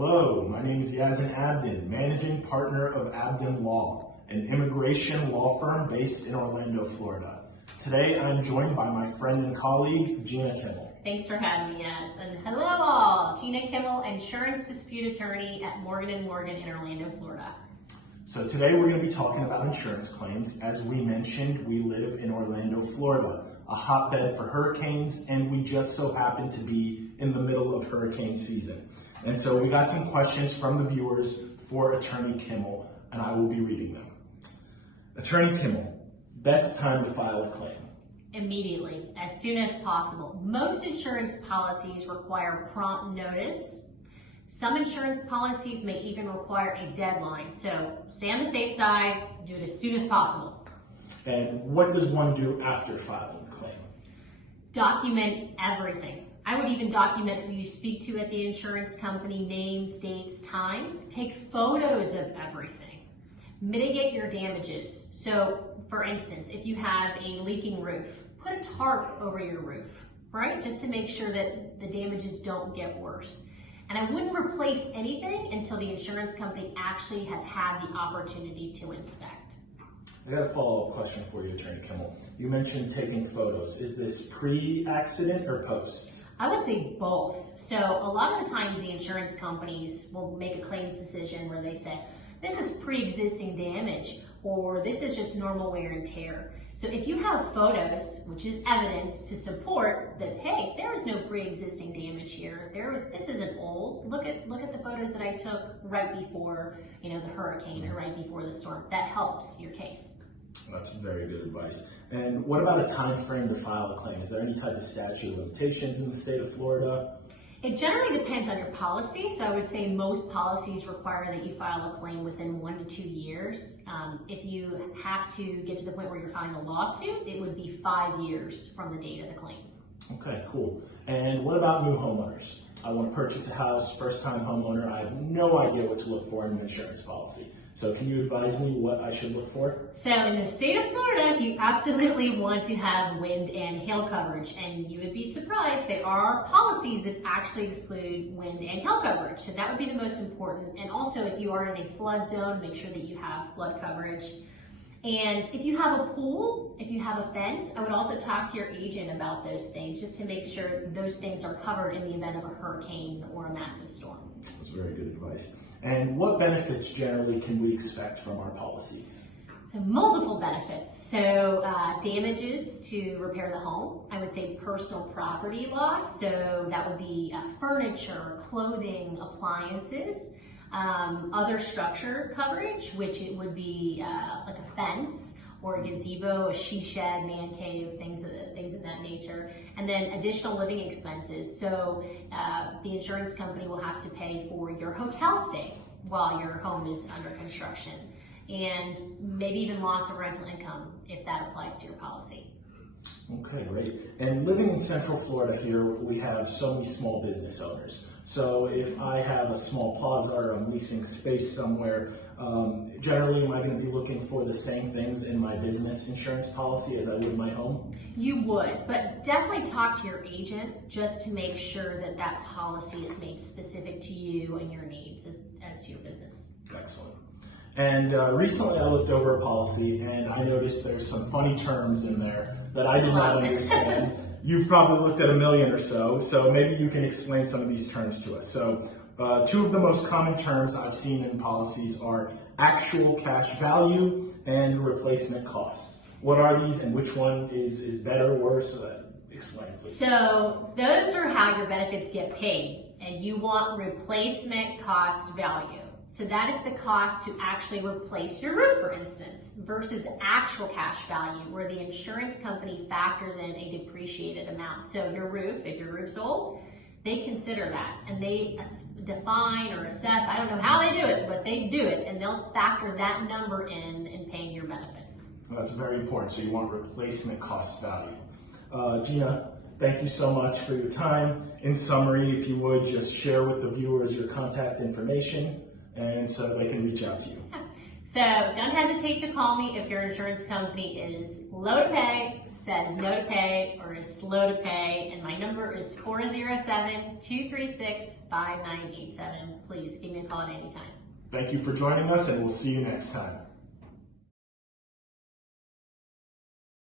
Hello, my name is Yazin Abdin, Managing Partner of Abdin Law, an immigration law firm based in Orlando, Florida. Today I'm joined by my friend and colleague, Gina Kimmel. Thanks for having me, Yaz. And hello all, Gina Kimmel, Insurance Dispute Attorney at Morgan & Morgan in Orlando, Florida. So today we're going to be talking about insurance claims. As we mentioned, we live in Orlando, Florida, a hotbed for hurricanes, and we just so happen to be in the middle of hurricane season. And so we got some questions from the viewers for Attorney Kimmel, and I will be reading them. Attorney Kimmel, best time to file a claim? Immediately, as soon as possible. Most insurance policies require prompt notice. Some insurance policies may even require a deadline. So stay on the safe side, do it as soon as possible. And what does one do after filing a claim? Document everything. I would even document who you speak to at the insurance company, names, dates, times. Take photos of everything. Mitigate your damages. So, for instance, if you have a leaking roof, put a tarp over your roof, right? Just to make sure that the damages don't get worse. And I wouldn't replace anything until the insurance company actually has had the opportunity to inspect. I got a follow-up question for you, Attorney Kimmel. You mentioned taking photos. Is this pre-accident or post? I would say both. So a lot of the times the insurance companies will make a claims decision where they say, this is pre-existing damage, or this is just normal wear and tear. So if you have photos, which is evidence to support that, hey, there is no pre-existing damage here. This isn't old. Look at the photos that I took right before, the hurricane or right before the storm. That helps your case. That's very good advice. And what about a time frame to file a claim? Is there any type of statute of limitations in the state of Florida? It generally depends on your policy. So I would say most policies require that you file a claim within 1 to 2 years. If you have to get to the point where you're filing a lawsuit, it would be 5 years from the date of the claim. Okay, cool. And what about new homeowners? I want to purchase a house, first-time homeowner. I have no idea what to look for in an insurance policy. So can you advise me what I should look for? So in the state of Florida, you absolutely want to have wind and hail coverage. And you would be surprised, there are policies that actually exclude wind and hail coverage. So that would be the most important. And also if you are in a flood zone, make sure that you have flood coverage. And if you have a pool, if you have a fence, I would also talk to your agent about those things just to make sure those things are covered in the event of a hurricane or a massive storm. That's very good advice. And what benefits generally can we expect from our policies? So multiple benefits. So damages to repair the home. I would say personal property loss. So that would be furniture, clothing, appliances. Other structure coverage, which it would be like a fence or a gazebo, a she shed, man cave, things of that nature. And then additional living expenses. So the insurance company will have to pay for your hotel stay while your home is under construction, and maybe even loss of rental income if that applies to your policy. Okay, great. And living in Central Florida here, we have so many small business owners. So if I have a small plaza or I'm leasing space somewhere, generally am I going to be looking for the same things in my business insurance policy as I would my home? You would, but definitely talk to your agent just to make sure that that policy is made specific to you and your needs as to your business. Excellent. And recently I looked over a policy and I noticed there's some funny terms in there that I did not understand. You've probably looked at a million or so maybe you can explain some of these terms to us. So two of the most common terms I've seen in policies are actual cash value and replacement cost. What are these and which one is better or worse? Explain, please. So those are how your benefits get paid, and you want replacement cost value. So that is the cost to actually replace your roof, for instance, versus actual cash value, where the insurance company factors in a depreciated amount. So your roof, if your roof's old, they consider that, and they define or assess, I don't know how they do it, but they do it, and they'll factor that number in paying your benefits. Well, that's very important, so you want replacement cost value. Gina, thank you so much for your time. In summary, if you would just share with the viewers your contact information and so they can reach out to you. So don't hesitate to call me if your insurance company is low to pay, says no to pay, or is slow to pay. And my number is 407-236-5987. Please give me a call at any time. Thank you for joining us, and we'll see you next time.